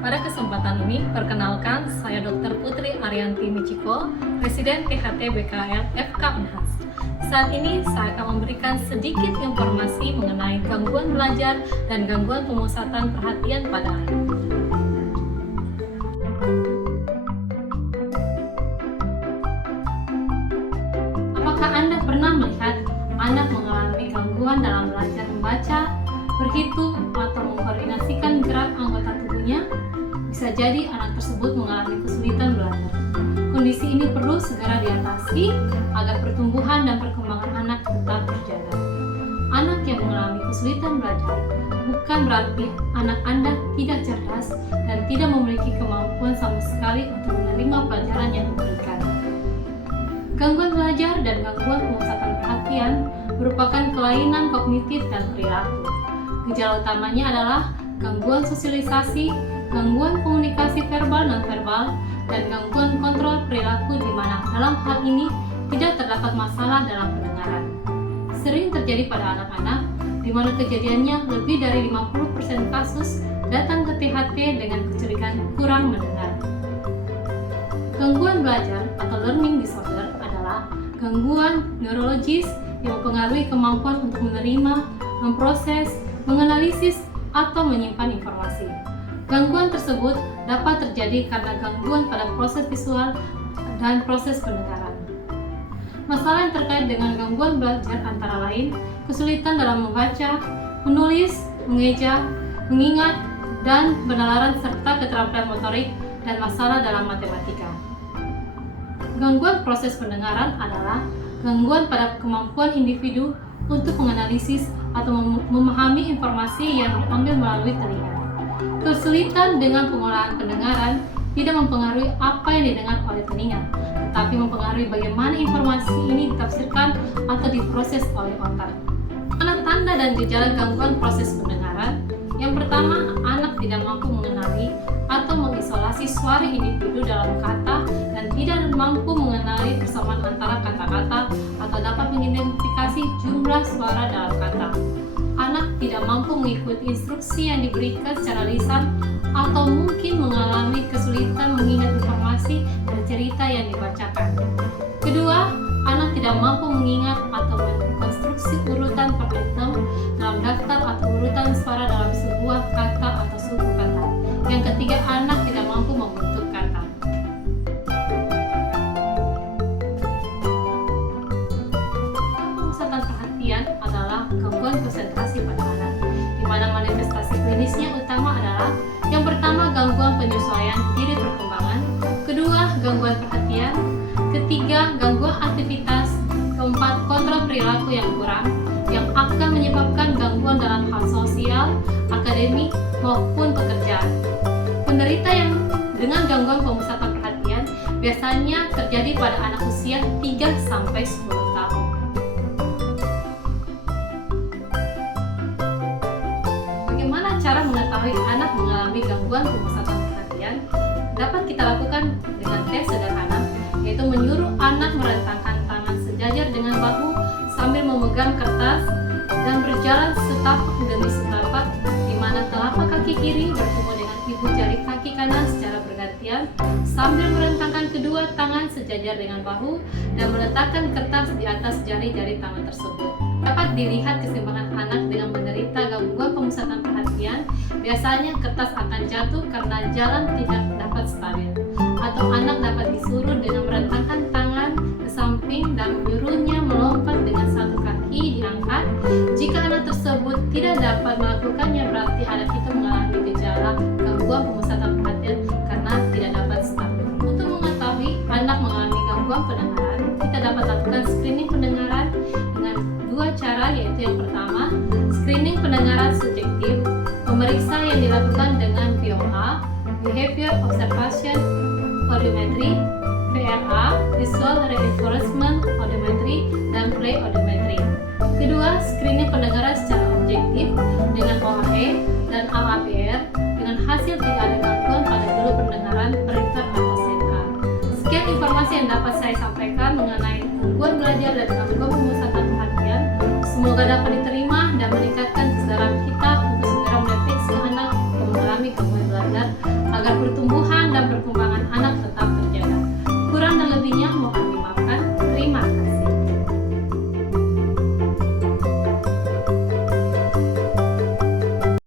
Pada kesempatan ini, perkenalkan saya Dr. Putri Arianti Michiko, Presiden THT BKL FK Unhas. Saat ini saya akan memberikan sedikit informasi mengenai gangguan belajar dan gangguan pemusatan perhatian pada anak. Apakah Anda pernah melihat anak mengalami gangguan dalam belajar membaca, berhitung, atau mengkoordinasikan gerak anggota tubuhnya? Bisa jadi anak tersebut mengalami kesulitan belajar. Kondisi ini perlu segera diatasi agar pertumbuhan dan perkembangan anak tetap terjaga. Anak yang mengalami kesulitan belajar bukan berarti anak Anda tidak cerdas dan tidak memiliki kemampuan sama sekali untuk menerima pelajaran yang diberikan. Gangguan belajar dan gangguan pemusatan perhatian merupakan kelainan kognitif dan perilaku. Gejala utamanya adalah gangguan sosialisasi, gangguan komunikasi verbal dan nonverbal, dan gangguan kontrol perilaku di mana dalam hal ini tidak terdapat masalah dalam pendengaran. Sering terjadi pada anak-anak, di mana kejadiannya lebih dari 50% kasus datang ke THT dengan kecurigaan kurang mendengar. Gangguan belajar atau learning disorder adalah gangguan neurologis yang mempengaruhi kemampuan untuk menerima, memproses, menganalisis, atau menyimpan informasi. Gangguan tersebut dapat terjadi karena gangguan pada proses visual dan proses pendengaran. Masalah yang terkait dengan gangguan belajar antara lain kesulitan dalam membaca, menulis, mengeja, mengingat, dan penalaran serta keterampilan motorik dan masalah dalam matematika. Gangguan proses pendengaran adalah gangguan pada kemampuan individu untuk menganalisis atau memahami informasi yang diambil melalui telinga. Kesulitan dengan pengolahan pendengaran tidak mempengaruhi apa yang didengar oleh telinga, tetapi mempengaruhi bagaimana informasi ini ditafsirkan atau diproses oleh otak. Tanda-tanda dan gejala gangguan proses pendengaran. Yang pertama, anak tidak mampu mengenali atau mengisolasi suara individu dalam kata dan tidak mampu mengenali persamaan antara kata-kata atau dapat mengidentifikasi jumlah suara dalam kata. Anak tidak mampu mengikuti instruksi yang diberikan secara lisan atau mungkin mengalami kesulitan mengingat informasi dan cerita yang dibacakan. Kedua, anak tidak mampu mengingat atau mengkonstruksi urutan per item dalam daftar atau urutan suara dalam sebuah kata atau suku kata. Yang ketiga, anak tidak mampu membentuk kata. Pemusatan perhatian adalah gangguan konsentrasi pada anak, di mana manifestasi klinisnya utama adalah yang pertama, gangguan penyesuaian diri perkembangan, kedua, gangguan perhatian, ketiga, gangguan aktivitas, keempat, kontrol perilaku yang kurang, yang akan menyebabkan gangguan dalam hal sosial, akademik, maupun pekerjaan. Penderita yang dengan gangguan pemusatan perhatian biasanya terjadi pada anak usia 3-10 tahun. Bagaimana cara mengetahui anak mengalami gangguan pemusatan perhatian? Dapat kita lakukan dengan tes sederhana, yaitu menyuruh anak merentangkan tangan sejajar dengan bahu sambil memegang kertas dan berjalan setapak demi setapak, di mana telapak kaki kiri bertemu dengan ibu jari kaki kanan secara bergantian sambil merentangkan kedua tangan sejajar dengan bahu dan meletakkan kertas di atas jari-jari tangan tersebut. Dapat dilihat keseimbangan anak dengan menderita gangguan pemusatan perhatian. Biasanya kertas akan jatuh karena jalan tidak dapat stabil, atau anak dapat disuruh dengan merentangkan tangan ke samping dan menyuruhnya melompat dengan satu kaki diangkat. Jika anak tersebut tidak dapat melakukannya, berarti anak itu mengalami gejala gangguan pemusatan perhatian karena tidak dapat stabil. Untuk mengetahui anak mengalami gangguan pendengaran, kita dapat lakukan screening pendengaran dengan dua cara, yaitu yang pertama, screening pendengaran subjektif, pemeriksa yang dilakukan dengan VOA, Behavior Observation Audiometry, VRA, Visual Reinforcement Audiometry, dan Play Audiometry. Kedua, screening pendengaran secara objektif dengan OHE dan AAPR dengan hasil tidak ada gangguan pada dulu pendengaran perifer atau sentral. Sekian informasi yang dapat saya sampaikan mengenai gangguan belajar dan gangguan pemusatan perhatian. Semoga dapat diterima dan meningkatkan kesadaran kita untuk segera mendeteksi anak yang mengalami gangguan belajar pertumbuhan dan perkembangan anak tetap terjaga. Kurang dan lebihnya mohon